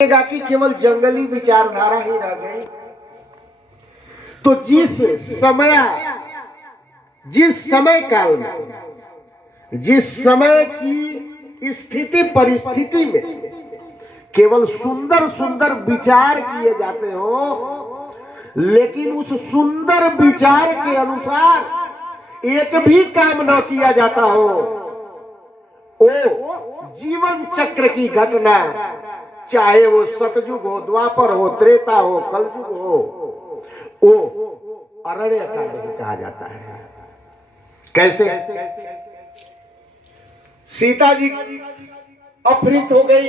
कि केवल जंगली विचारधारा ही रह गई। तो जिस समय काल में, जिस समय की स्थिति परिस्थिति में केवल सुंदर सुंदर विचार किए जाते हो, लेकिन उस सुंदर विचार के अनुसार एक भी काम न किया जाता हो, वो जीवन चक्र की घटना, चाहे वो सतयुग हो, द्वापर हो, त्रेता हो, कलयुग हो, वो अरण्य कांड ही कहा जाता है। कैसे? सीता जी अपहृत हो गई,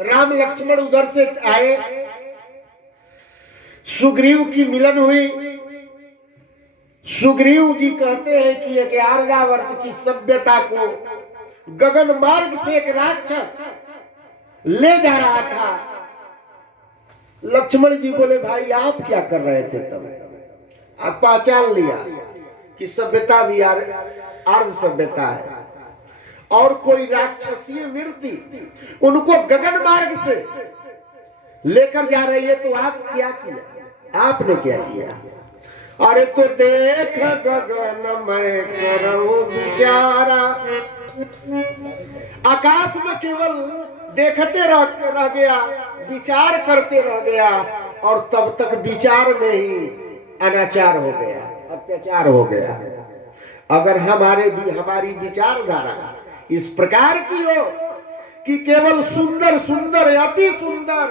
राम लक्ष्मण उधर से आए, सुग्रीव की मिलन हुई। सुग्रीव जी कहते हैं कि एक आर्यावर्त की सभ्यता को गगन मार्ग से एक राक्षस ले जा रहा था। लक्ष्मण जी बोले, भाई आप क्या कर रहे थे तब? आप पहचान लिया कि सभ्यता भी अर्ध सभ्यता है, और कोई राक्षसीय वृत्ति उनको गगन मार्ग से लेकर जा रही है, तो आप क्या किया? आपने क्या किया? अरे तो देख गगन में करो विचारा, आकाश में केवल देखते रह गया, विचार करते रह गया, और तब तक विचार में ही अनाचार हो गया, अत्याचार हो गया। अगर हमारी विचारधारा इस प्रकार की हो कि केवल सुंदर सुंदर, अति सुंदर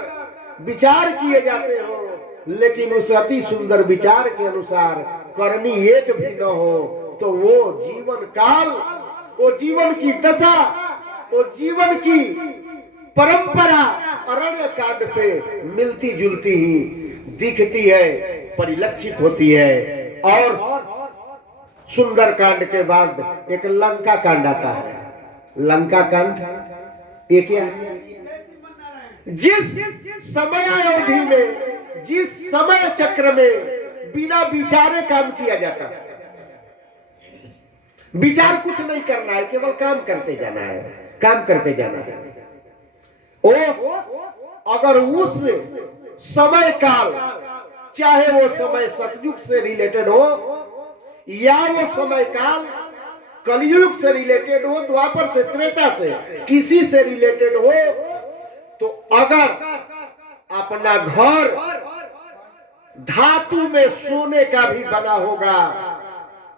विचार किए जाते हो, लेकिन उस अति सुंदर विचार के अनुसार करनी एक भी न हो, तो वो जीवन काल, वो जीवन की दशा, वो जीवन की परंपरा अरण्य कांड से मिलती जुलती ही दिखती है, परिलक्षित होती है। और सुंदर कांड के बाद एक लंका कांड आता है। लंका कांड एक जिस समय अवधि में, जिस समय चक्र में बिना विचारे काम किया जाता है, विचार कुछ नहीं करना है, केवल काम करते जाना है, काम करते जाना है। अगर उस समय काल, चाहे वो समय सतयुग से रिलेटेड हो, या वो समय काल कलयुग से रिलेटेड हो, द्वापर से, त्रेता से, किसी से रिलेटेड हो, तो अगर अपना घर धातु में सोने का भी बना होगा,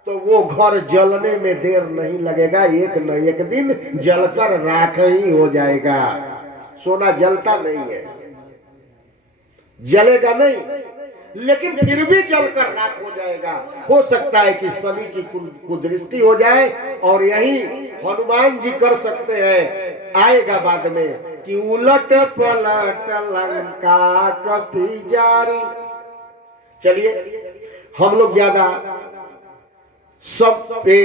तो वो घर जलने में देर नहीं लगेगा, एक न एक दिन जलकर राख ही हो जाएगा। सोना जलता नहीं है, जलेगा नहीं, लेकिन फिर भी जलकर राख हो जाएगा। हो सकता है कि शनि की कुदृष्टि हो जाए, और यही हनुमान जी कर सकते हैं, आएगा बाद में, कि उलट पलट लंका कपी जारी। चलिए, हम लोग ज्यादा सब पे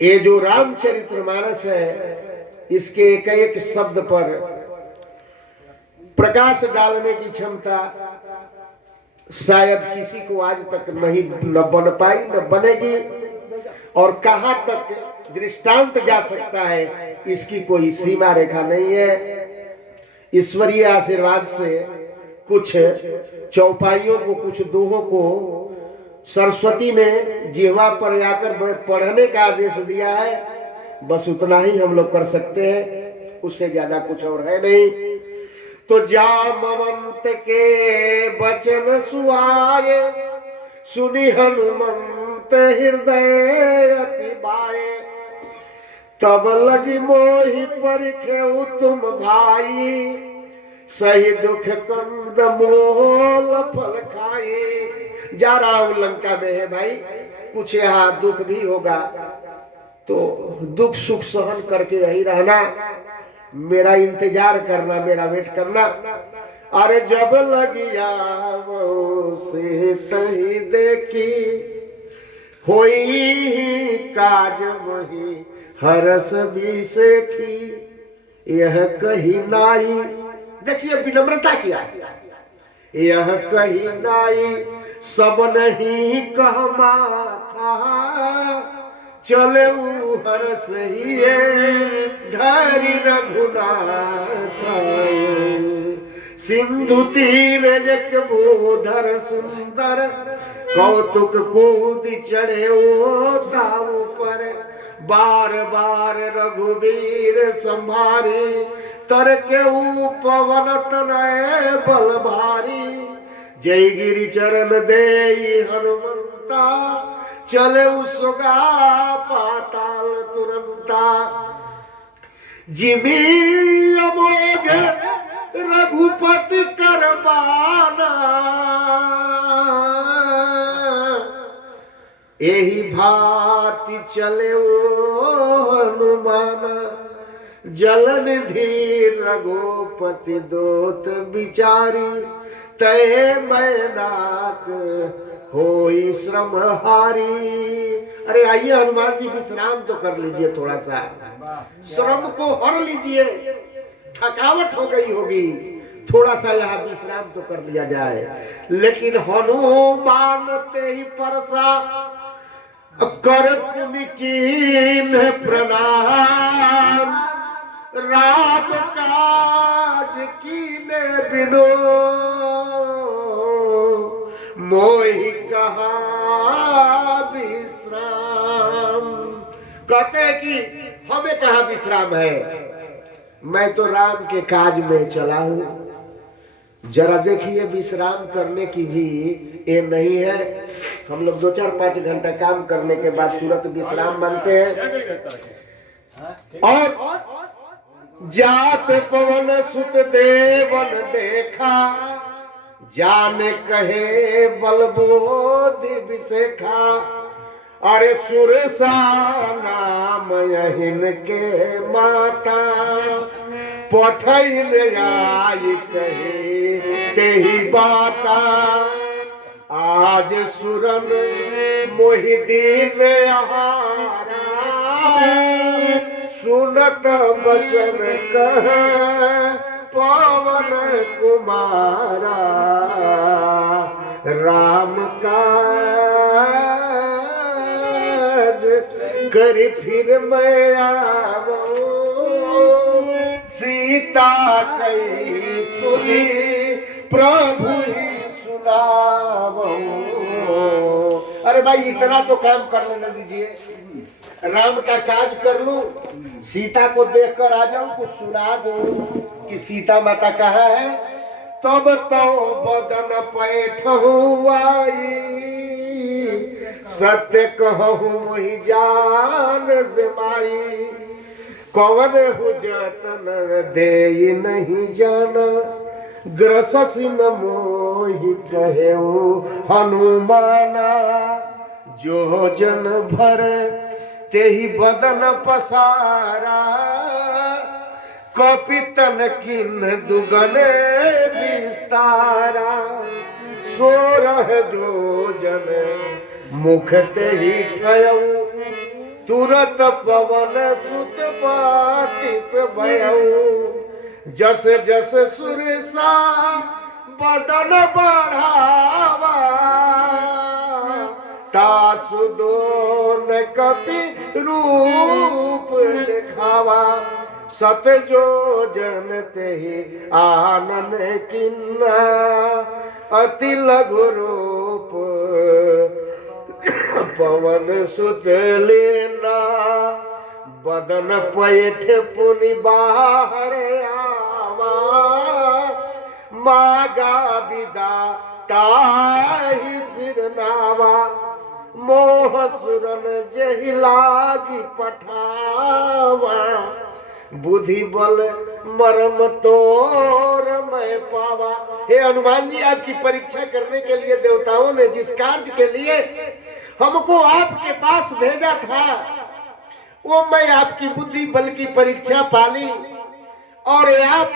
ये जो रामचरितमानस है, इसके एक एक शब्द पर प्रकाश डालने की क्षमता शायद किसी को आज तक नहीं न बन पाई, न बनेगी, और कहां तक दृष्टांत जा सकता है, इसकी कोई सीमा रेखा नहीं है। ईश्वरीय आशीर्वाद से कुछ चौपाइयों को, कुछ दोहों को सरस्वती ने जिह्वा पर आकर पढ़ने का आदेश दिया है। बस उतना ही हम लोग कर सकते हैं, उससे ज्यादा कुछ और है नहीं। तो जामवंत के बचन सुहाए, सुनी हनुमंत हृदय अति बाए, तब लगी मोहि परिखे तुम भाई, सही दुख कंद मोल फल खाए। जा रहा हूं लंका में है भाई, कुछ यहाँ दुख भी होगा, तो दुख सुख सहन करके यही रहना, मेरा इंतजार करना, मेरा वेट करना। अरे जब लगिया वो से तही देखी, होई काज वही हरस भी सेखी, यह कही नाई। देखिए विनम्रता क्या है, यह कही नाई सब नहीं कहमा था, चले हरस हिए धरि रघुनाथ सिंधु तीर एक भूधर सुंदर कौतुक कूद चढ़े दाऊ पर बार बार रघुवीर संभारी तर के पवन तनय बल भारी जय गिरि चरण दे हनुमंता चले सुगा पाताल तुरंता जिमी अमोघ रघुपति करबाना एही भांति चले हनुमान जलनिधि रघुपति दोत बिचारी तय मैनाक होई श्रम हारी। अरे आइए हनुमान जी विश्राम तो कर लीजिए, थोड़ा सा श्रम को हर लीजिए, थकावट हो गई होगी, थोड़ा सा यहाँ विश्राम तो कर लिया जाए। लेकिन हनुमान ते ही परसा कर पुनि कीन प्रणाम राम काज कीने बिनो मोहि कहा विश्राम। कहते हैं कि हमें कहा विश्राम है, मैं तो राम के काज में चला हूं। जरा देखिए विश्राम करने की भी ये नहीं है। हम लोग 2-4-5 घंटा काम करने के बाद तुरंत विश्राम मांगते हैं। और जात पवन सुत देवन देखा जाने कहे बलबोधि विशेखा अरे सुरसा नाम यहिन के माता पठैन आई कहे तेही बाता आज सुरन मोहिदीन आहारा सुनत बचन कह पवन कुमारा राम काज कर फिर मैं आवो सीता कई सुधी प्रभु ही सुनावो। अरे भाई इतना तो काम कर लेने दीजिए, राम का काज कर लूं, सीता को देखकर आ जाऊं, कुछ सुना दूं कि सीता माता कहाँ है। तब तो बदन पैठ आई सत्य कहूँ मोहि जान माई कौन हुजतन दे नहीं जाना ग्रससी न मोहि कहे हनुमाना जो जन भर तेहि बदन पसारा कपितन किन दुगने विस्तारा सोरह जो जन मुख तेहि ठयऊ तुरत पवन सुत बातिस भयऊ जस जस सुरसा बदन बढ़ावा तासु दोन कपि रूप दिखावा सत जो जन तेहि आनन किन्ना अति लघु रूप पवन सुत लेना बदन पैठ पुनि बाहर आवा मागा विदा ताहि सिरनावा मोह सुरन जहि लागी पठावा बुद्धि बल मरम तोर मैं पावा। हे हनुमान जी, आपकी परीक्षा करने के लिए देवताओं ने जिस कार्य के लिए हमको आपके पास भेजा था वो मैं आपकी बुद्धि बल की परीक्षा पाली और आप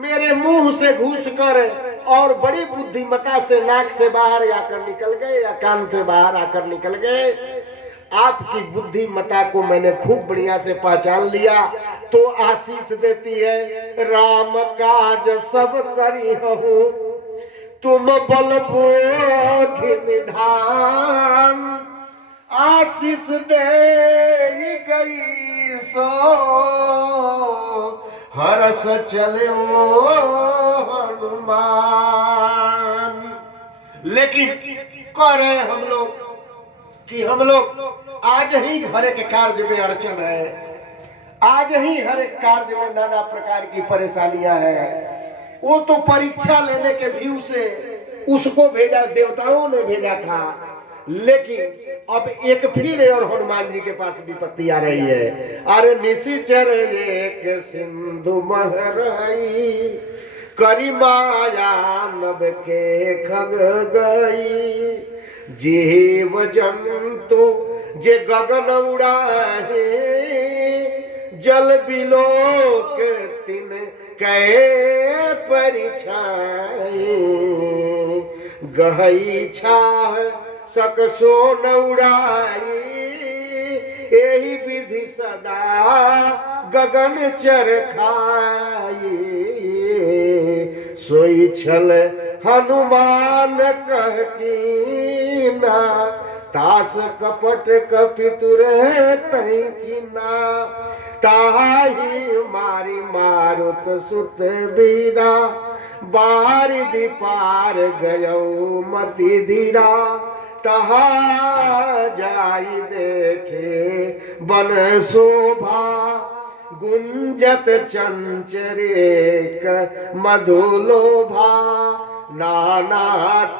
मेरे मुंह से घुसकर और बड़ी बुद्धिमता से नाक से बाहर आकर निकल गए या कान से बाहर आकर निकल गए। आपकी बुद्धिमता को मैंने खूब बढ़िया से पहचान लिया तो आशीष देती है राम काज सब करी हूँ तुम बल बोधि निधान आशीष दे गई सो हरस चले वो हनुमान। लेकिन कह रहे हम लोग कि हम लोग आज ही हर एक कार्य में अड़चन है, आज ही हर एक कार्य में नाना प्रकार की परेशानियां हैं। वो तो परीक्षा लेने के व्यू से उसको भेजा, देवताओं ने भेजा था, लेकिन अब एक फिर और हनुमान जी के पास विपत्ति आ रही है। अरे निशिचर एक सिंधु महरई करी माया नभ के खग गई। जीव जंतु जे गगन उड़ाहे जल बिलोक तिन कै परिछाई। गहई छाह सक सो न उड़ाई यही विधि सदा गगन चर खाई। सोई छल हनुमान कह कीना तास कपट कपितुर तई चिन्ना। ताही मारी मारुत सुत बीरा बारिधि पार गयो मति धीरा। तहा जाई देखे बन शोभा गुंजत चंचरेक मधुलोभा। नाना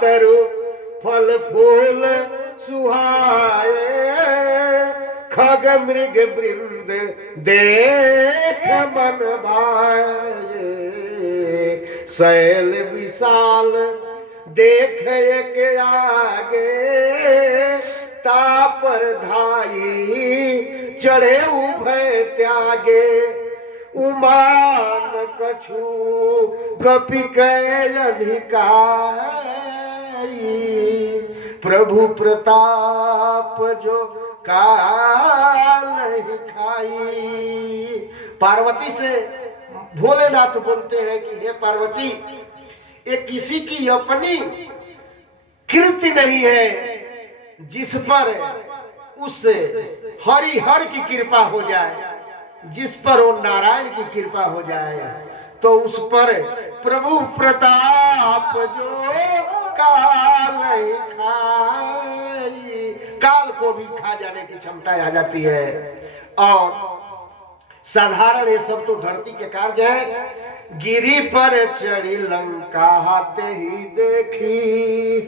तरु फल फूल सुहाए खग मृग वृंद देख मन भाए। शैल विशाल देख एक आगे तापर धाई चढ़े उभय त्यागे। उमान कछु कपि कै अधिकारी प्रभु प्रताप जो काल खाई। पार्वती से भोलेनाथ बोलते हैं कि हे पार्वती, ये किसी की अपनी कृति नहीं है जिस पर उस हरिहर की कृपा हो जाए, जिस पर वो नारायण की कृपा हो जाए तो उस पर प्रभु प्रताप जो काल खाई, काल को भी खा जाने की क्षमता आ जाती है। और साधारण ये सब तो धरती के कार्य है। गिरी पर चढ़ी लंका हाथे ही देखी।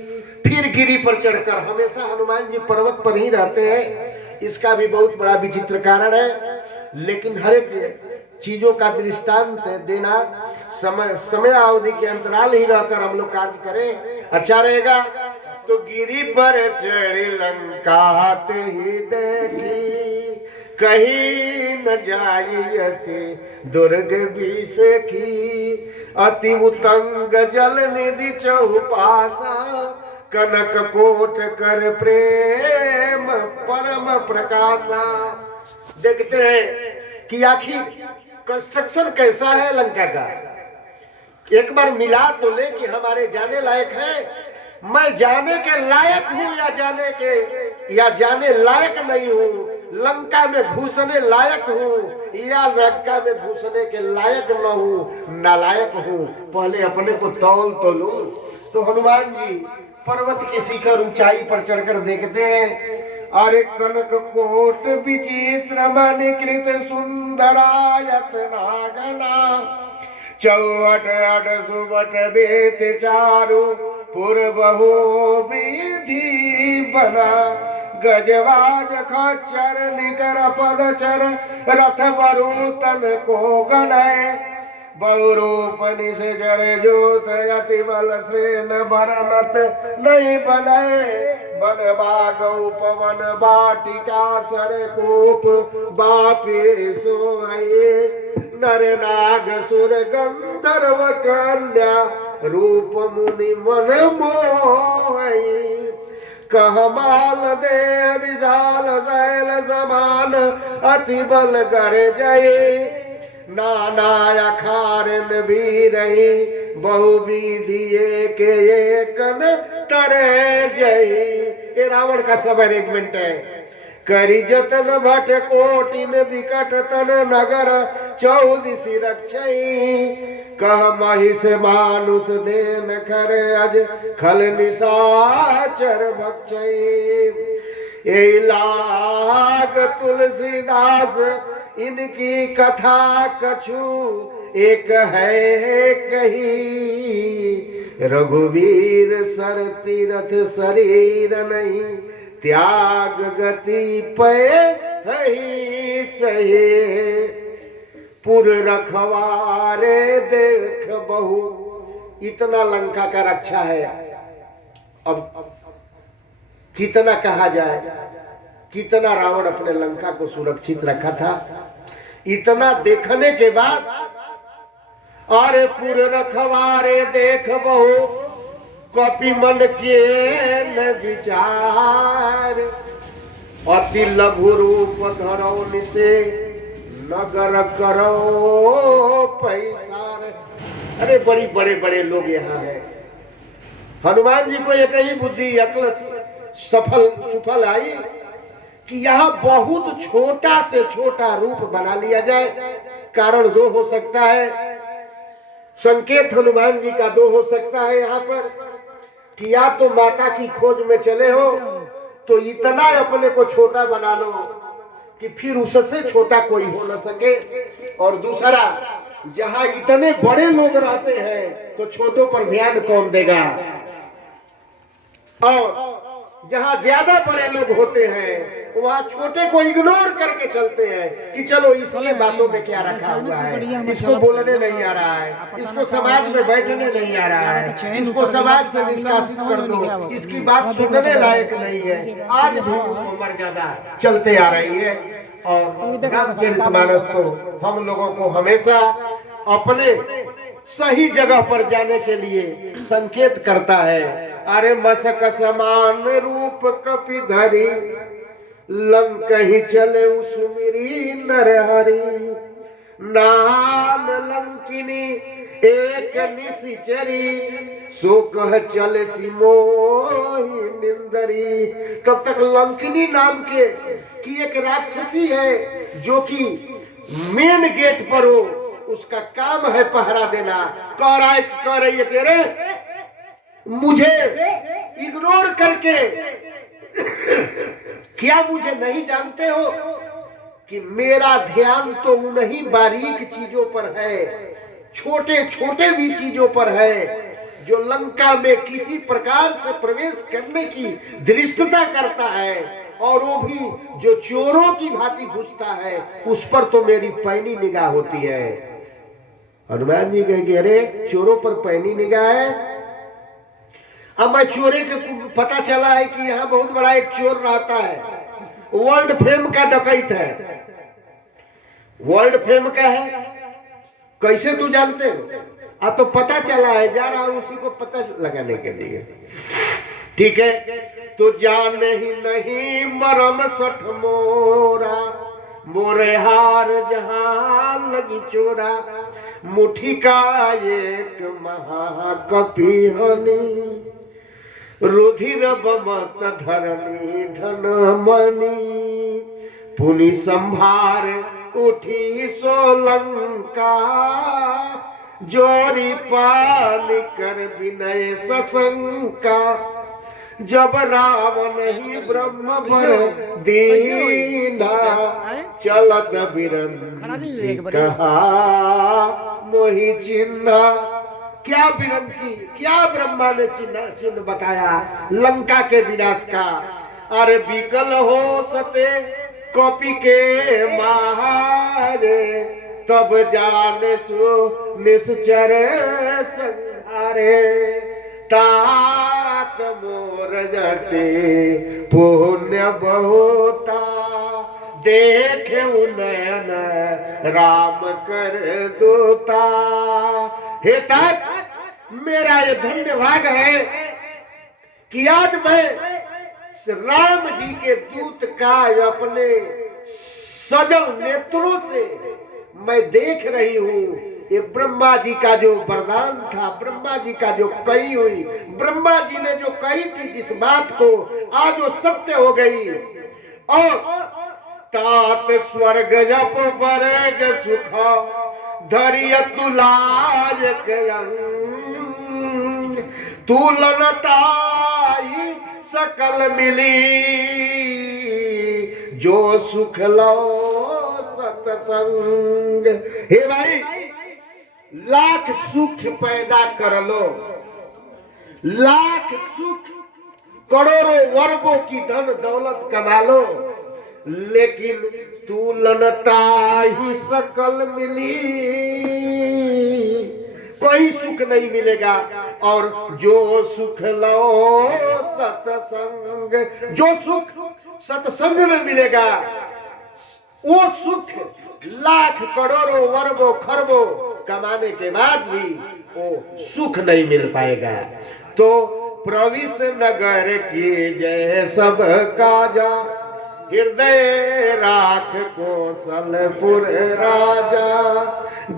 फिर गिरी पर चढ़कर, हमेशा हनुमान जी पर्वत पर ही रहते हैं, इसका भी बहुत बड़ा विचित्र कारण है। लेकिन हर एक चीजों का दृष्टांत देना, समय अवधि के अंतराल ही रहकर हम लोग कार्य करें, अच्छा रहेगा। तो गिरी पर चढ़ी लंका हाथे ही देखी कहीं न जाइयते दुर्ग विष की। अति उतंग जल निधि चहुपासा कनक कोट कर प्रेम परम प्रकाशा। देखते हैं कि आखिर कंस्ट्रक्शन कैसा है लंका का। एक बार मिला तो ले कि हमारे जाने लायक है। मैं जाने के लायक हूँ या जाने लायक नहीं हूँ, लंका में घुसने लायक हूँ या लंका में घुसने के लायक न हूँ, नालायक हूँ। पहले अपने को तौल तो लो। तो हनुमान जी पर्वत की शिखर ऊंचाई पर चढ़कर देखते हैं, अरे कनक कोट विचित्र मणिकृत सुंदरायत नागना। चौवट अट सुबट बेत चारु पूर्वहु विधि बना। गजवाज खच्चर निकर पदचर रथ बरूतन को गणय। बहुरूप निशर जोत अति बल से न बरनत नहीं बनय। वन बाग उपवन बाटिका सरकूप बापे सोए। नर नाग सुर गंधर्व कन्या रूप मुनि मन मोहई। कहमाल दे विशाल शैल समान अति बल कर जय। नाना अखारन भी रही बहुविधि एक एकन तरे जय। ये रावण का सब अरेंजमेंट है। करी जतन भट कोटिन विकट तन नगर चौदिसी रक्षई। कह महिष मानुष देन खर अज खल निशाचर भक्षई। ए लाग तुलसीदास इनकी कथा कछु एक है कही। रघुवीर सर तीरथ शरीर नहीं त्याग गति पे ही सही। पुर रखवारे देख बहु। इतना लंका का रक्षा है। अब कितना कहा जाए, कितना रावण अपने लंका को सुरक्षित रखा था। इतना देखने के बाद अरे पुर रखवारे देख बहु कपि मन के न विचार। अति लघु रूप धरो निसे नगर करो पैसार। अरे बड़ी बड़े बड़े लोग यहाँ हैं। हनुमान जी को एक ही बुद्धि अकल सफल आई कि यहाँ बहुत छोटा से छोटा रूप बना लिया जाए। कारण दो हो सकता है, संकेत हनुमान जी का दो हो सकता है यहाँ पर कि या तो माता की खोज में चले हो तो इतना अपने को छोटा बना लो कि फिर उससे छोटा कोई हो न सके। और दूसरा, जहाँ इतने बड़े लोग रहते हैं तो छोटों पर ध्यान कौन देगा। और जहाँ ज्यादा बड़े लोग होते हैं वहाँ छोटे को इग्नोर करके चलते हैं कि चलो इसके बातों में क्या रखा हुआ है, इसको बोलने नहीं आ रहा है, इसको समाज में बैठने नहीं आ रहा है, इसको समाज से निष्कासित कर दो, इसकी बात सुनने लायक नहीं है। आज भी वो मर्यादा चलते आ रही है। और रामचरितमानस तो हम लोगों को हमेशा अपने सही जगह पर जाने के लिए संकेत करता है। अरे मसक समान रूप कपि धरी लंक ही चले सुमिरी नरहरि। नाम लंकिनी एक निशिचरी सो कह चले सिमोही निंदरी। तब तक लंकिनी नाम के की एक राक्षसी है जो कि मेन गेट पर हो, उसका काम है पहरा देना। कह रही है कि अरे मुझे इग्नोर करके क्या मुझे नहीं जानते हो कि मेरा ध्यान तो उन्हीं बारीक चीजों पर है, छोटे छोटे भी चीजों पर है जो लंका में किसी प्रकार से प्रवेश करने की धृष्टता करता है। और वो भी जो चोरों की भांति घुसता है उस पर तो मेरी पैनी निगाह होती है। हनुमान जी कहेंगे अरे चोरों पर पैनी निगाह है। अब मैं चोरी के पता चला है कि यहाँ बहुत बड़ा एक चोर रहता है, वर्ल्ड फेम का डकैत है, वर्ल्ड फेम का है। कैसे तू जानते हो? अब तो पता चला है, जा रहा हूं उसी को पता लगाने के लिए। ठीक है, तो जान ही नहीं मरम सठ मोरा मोरे हार जहां लगी चोरा। मुठी का एक महाकपि हनी रुधिर बमत धरणी धन मणि। पुनि संभार उठी सोलंका जोरी पाल कर विनय सशंका। जब रावण ही ब्रह्म बर दीना चलत बिरंची कहा मोहि चिन्हा। क्या बिरंची, क्या ब्रह्मा ने चिन्ह बताया लंका के विनाश का। अरे विकल हो सते कपि के मारे तब जाने सु निश्चर संहारे। तात मोर जते पुण्य बहुता देखे नयन राम कर दूता। हे तात, मेरा ये धन्य भाग है कि आज मैं राम जी के दूत का अपने सजल नेत्रों से मैं देख रही हूँ ये ब्रह्मा जी का जो वरदान था, ब्रह्मा जी का जो कही हुई, ब्रह्मा जी ने जो कही थी जिस बात को, आज वो सत्य हो गई। और तात स्वर्ग जप बरग सुख धरिय तुलाय तुलनताई सकल मिली जो सुख लो सत्संग। हे भाई, लाख सुख पैदा कर लो, लाख सुख करोड़ों वर्गों की धन दौलत कमा लो, लेकिन तुलनता ही सकल मिली, कोई सुख नहीं मिलेगा। और जो सुख लो सत्संग, जो सुख सत्संग में मिलेगा, वो सुख लाख करोड़ों वर्गों खरबों कमाने के बाद भी वो सुख नहीं मिल पाएगा। तो प्रविश नगर की जय सब काजा, हृदय राख कौशलपुर राजा,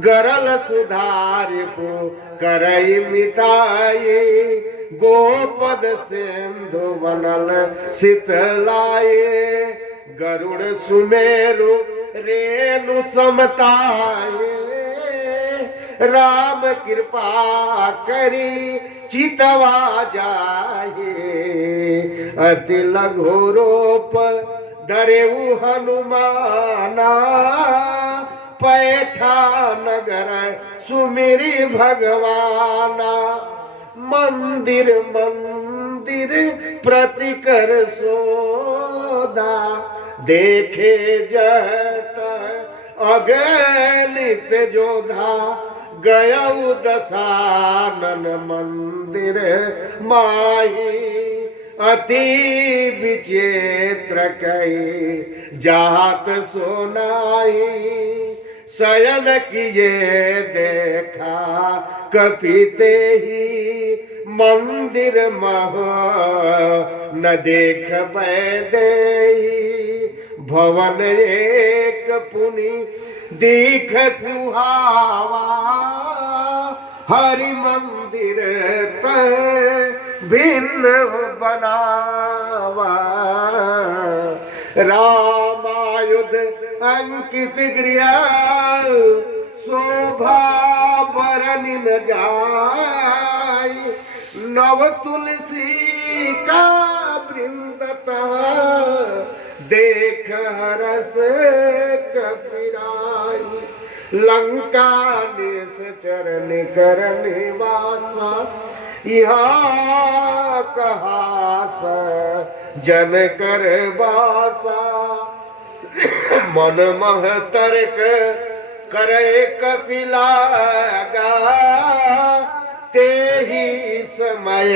गरल सुधारिपु करई मिताई, गोपद सिंधु बनल शीतलाए, गरुड़ सुमेरु रेणु समताए, राम कृपा करी चितवा जाए, अति लघु रूप धरेऊ हनुमाना, पैठा नगर सुमिरी भगवाना, मंदिर मंदिर प्रतिकर सोदा, देखे जत अगणित जोधा, गयऊ दशानन मंदिर माही, अति विचित्र कई जात सोनाई, शयन किए देखा कपिते ही, मंदिर मह न देख बैदेही, भवन एक पुनि दीख सुहावा, हरि मंदिर तह भिन्न बनावा, रामायुध अंकित गृह शोभा बरनि न जाय, नव तुलसी का वृंदतः देख हरस कपिराई, लंका देश चरण कर निवासा, यहाँ कहा जन कर बासा, मन मह तर्क करे कपिलागा, ते ही समय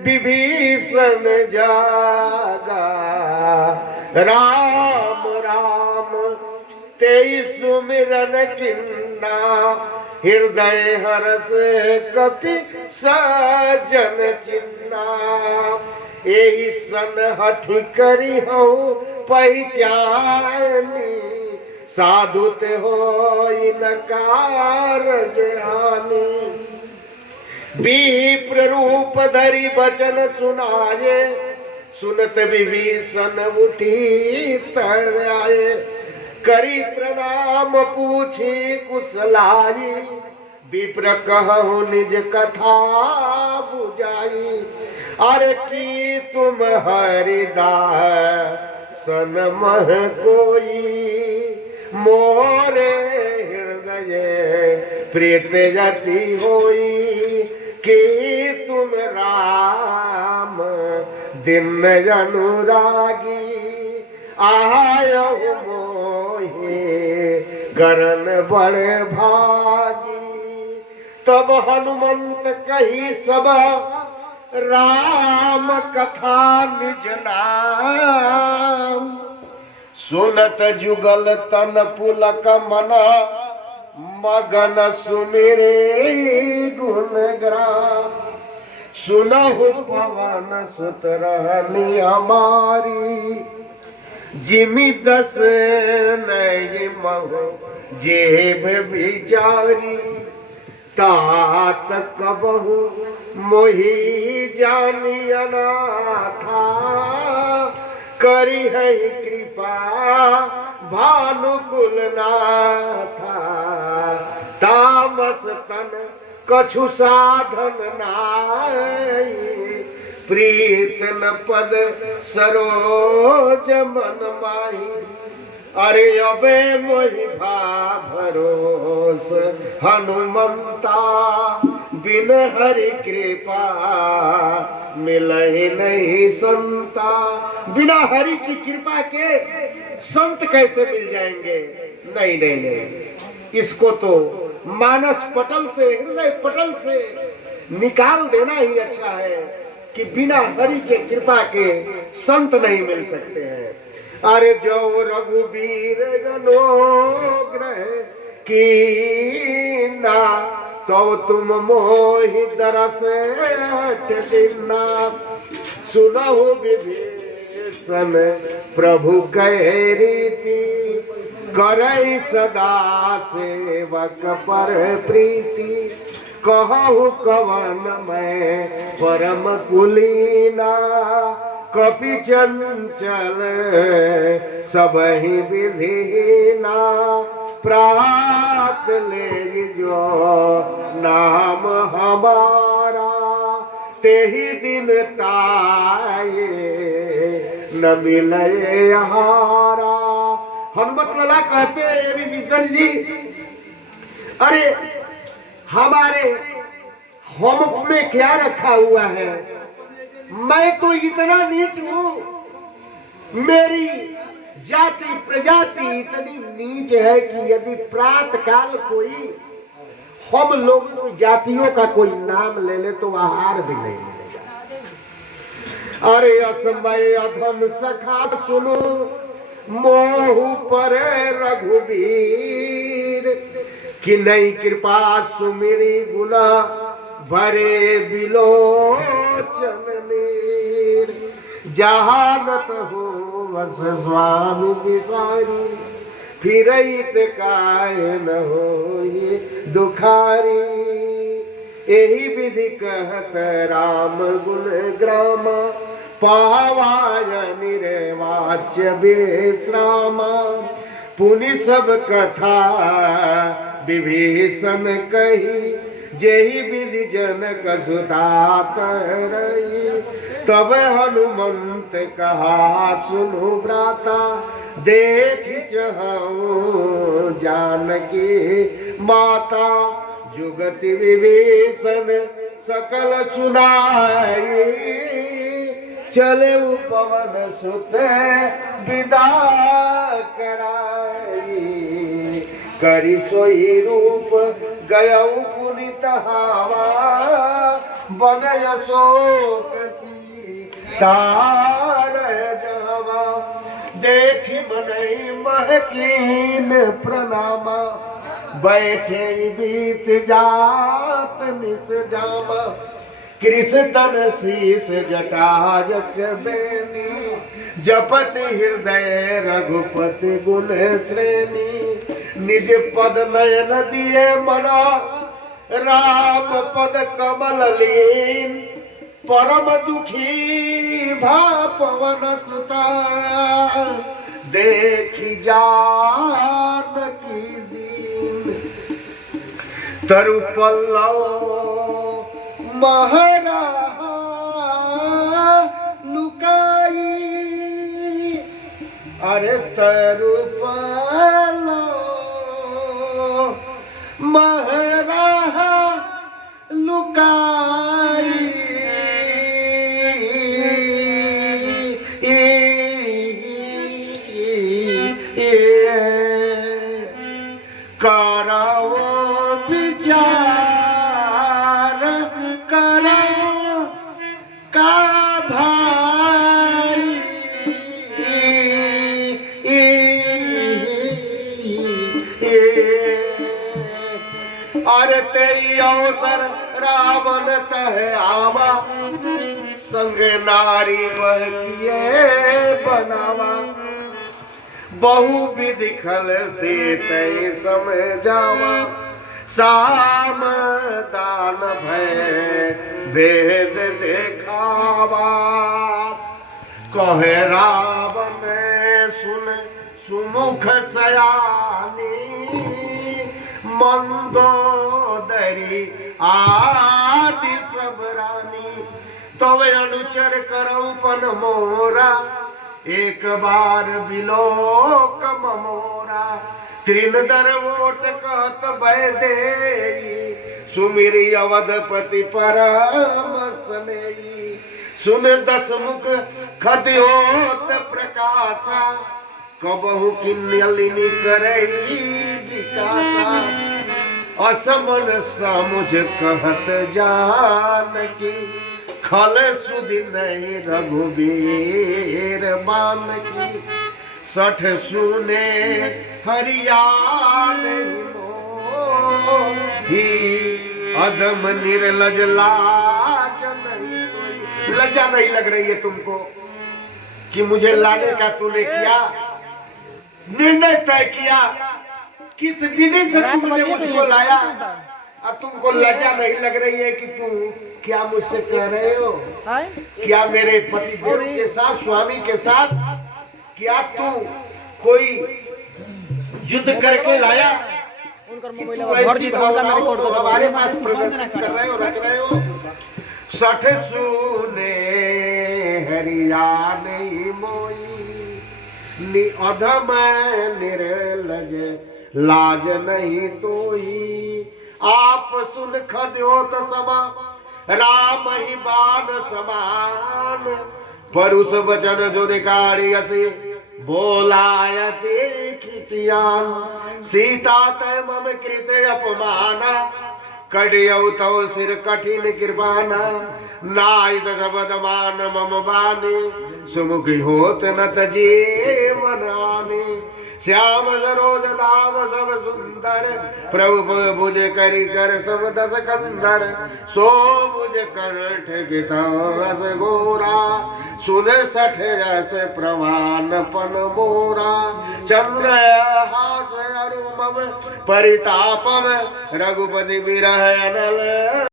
विभीषण जागा, राम राम तेई सुमिरन किन्ना, हृदय हरस कपि सजन चिन्ना, एहि सन हठि करी हो पहचानी, साधुत हो इनकार जानी, विप्र रूप धरि बचन सुनाए, सुनत विभीषण उठी तर आए, करी प्रणाम पूछी कुशलाई, विप्र कहु निज कथा बुझाई, अरे की तुम हरिदास सन मह कोई, मोरे हृदय प्रीत जति होई, कि तुम राम दिन अनुरागी, आयो मोहे करन बड़े भागी। तब हनुमंत कही सब राम कथा निज नाम, सुनत जुगल तन पुलक मना, मगन सुमिरे गुण ग्राम, सुनहु पवन सुत रहनी हमारी, जिमि दस नहीं महु जेब बिचारी तात कबहू मोही जानी अनाथा करी है कृपा भानुकुल नाथा तामस तन कछु साधन नाई प्रीत न पद सरोज मन माही अरे अबे मोहि भरोस हनुमंता बिन हरि कृपा मिलहि नहीं संता। बिना हरि की कृपा के संत कैसे मिल जाएंगे? नहीं नहीं नहीं, इसको तो मानस पटल से, हृदय पटल से निकाल देना ही अच्छा है कि बिना हरि के कृपा के संत नहीं मिल सकते हैं। अरे जो रघुबीर गनोग्रह की ना तो तुम मोहि दरस दिना सुनहु विभीषण प्रभु कह रीति करई सदा सेवक पर प्रीति कहु कवन मैं परम कुलीना कपि चंचल सबहि विधिना प्रात ले जो नाम हमारा तेहि दिन ताये न मिले हारा। हनुमत लाला कहते हैं विभीषण जी, अरे हमारे हम में क्या रखा हुआ है? मैं तो इतना नीच हूं, मेरी जाति प्रजाति इतनी नीच है कि यदि प्रात काल कोई हम लोगों की जातियों का कोई नाम ले ले तो आहार भी नहीं मिलेगा। अरे असमय अधम सखा सुनो मोहु पर रघुबीर कि नहीं कृपा सुमिरी गुना भरे बिलोचन नीर जहानत हो बस स्वामी बिसारी फिरइत काहे न हो ये दुखारी। यही विधि कहत राम गुण ग्रामा पावाय निर्वाच्य विश्रामा पुनि सब कथा विभीषण कही जेहि विधि जनक सुता रही। तब हनुमंत कहा सुनु भ्राता देख चहु जानकी माता जुगति विभीषण सकल सुनाई चले पवन सुत विदा कराई करी सोई रूप गयऊ पुनित हावा बनय शोक तार जावा देखी मनई महकीन प्रणामा बैठे बीत जात निस जामा कृष्ण शीस जटाजक बेनी जपत हृदय रघुपति गुण श्रेणी निज पद नयन दिए मना राम पद कमल लीन परम दुखी भा पवन सुता देखी जानकी दीन तरु पल्लव महरा लुकाई अरे तरु पल्लव महरा लुकाई कराओ विचार करो का भाई अरे तेई अवसर रावण तह आवा संग नारी वह किए बनावा बहु विधि खल से तय समझावा साम दान भय भेद देखावा कहे रावण सुन सुमुख सयानी मंदोदरी आदि सब रानी तब अनुचर करौपन मोरा एक बार बिलोक ममोरा तीन दरवोट कहत भय दे सुमिरी अवधपति परम स्नेही सुन दस मुख खद्योत प्रकाशा कबहु किन्नलिनी करई विकासा असमन समुझ कहत जानकी खल सुधि नहीं रघुबीर मान की सठ सुने हरिया नहीं मोही अदम निर्लज लाज नहीं कोई। लज्जा नहीं लग रही है तुमको कि मुझे लाने का तूने किया निर्णय तय किया किस विधि से तुमने मुझको लाया अब तुमको लज्जा नहीं लग रही है कि तुम क्या मुझसे कह रहे हो क्या मेरे पति देव के साथ स्वामी के साथ क्या तू कोई युद्ध करके लाया हमारे पास प्रदर्शित कर रहे हो रख रहे हो सठ सुने हरिया नहीं मोई अधम निर्लज लाज नहीं तोई आप सुन खद्योत समा राम ही बाण समान परुष वचन जो निकालियसी बोलायते खिसियान सीता तय मम कृते अपमाना कड़ियौ तव सिर कठिन कृपाना नायद शब्द मान मम बानी सुमुखी होत न जीवनानी श्याम सरोज नाम सब सुंदर प्रभु भुज करी कर सब दस कंधर सो भुज कंठ गितास गोरा सुन सठ जस प्रवान पन मोरा चंद्र हास अरुमम परितापम रघुपति विरह अनल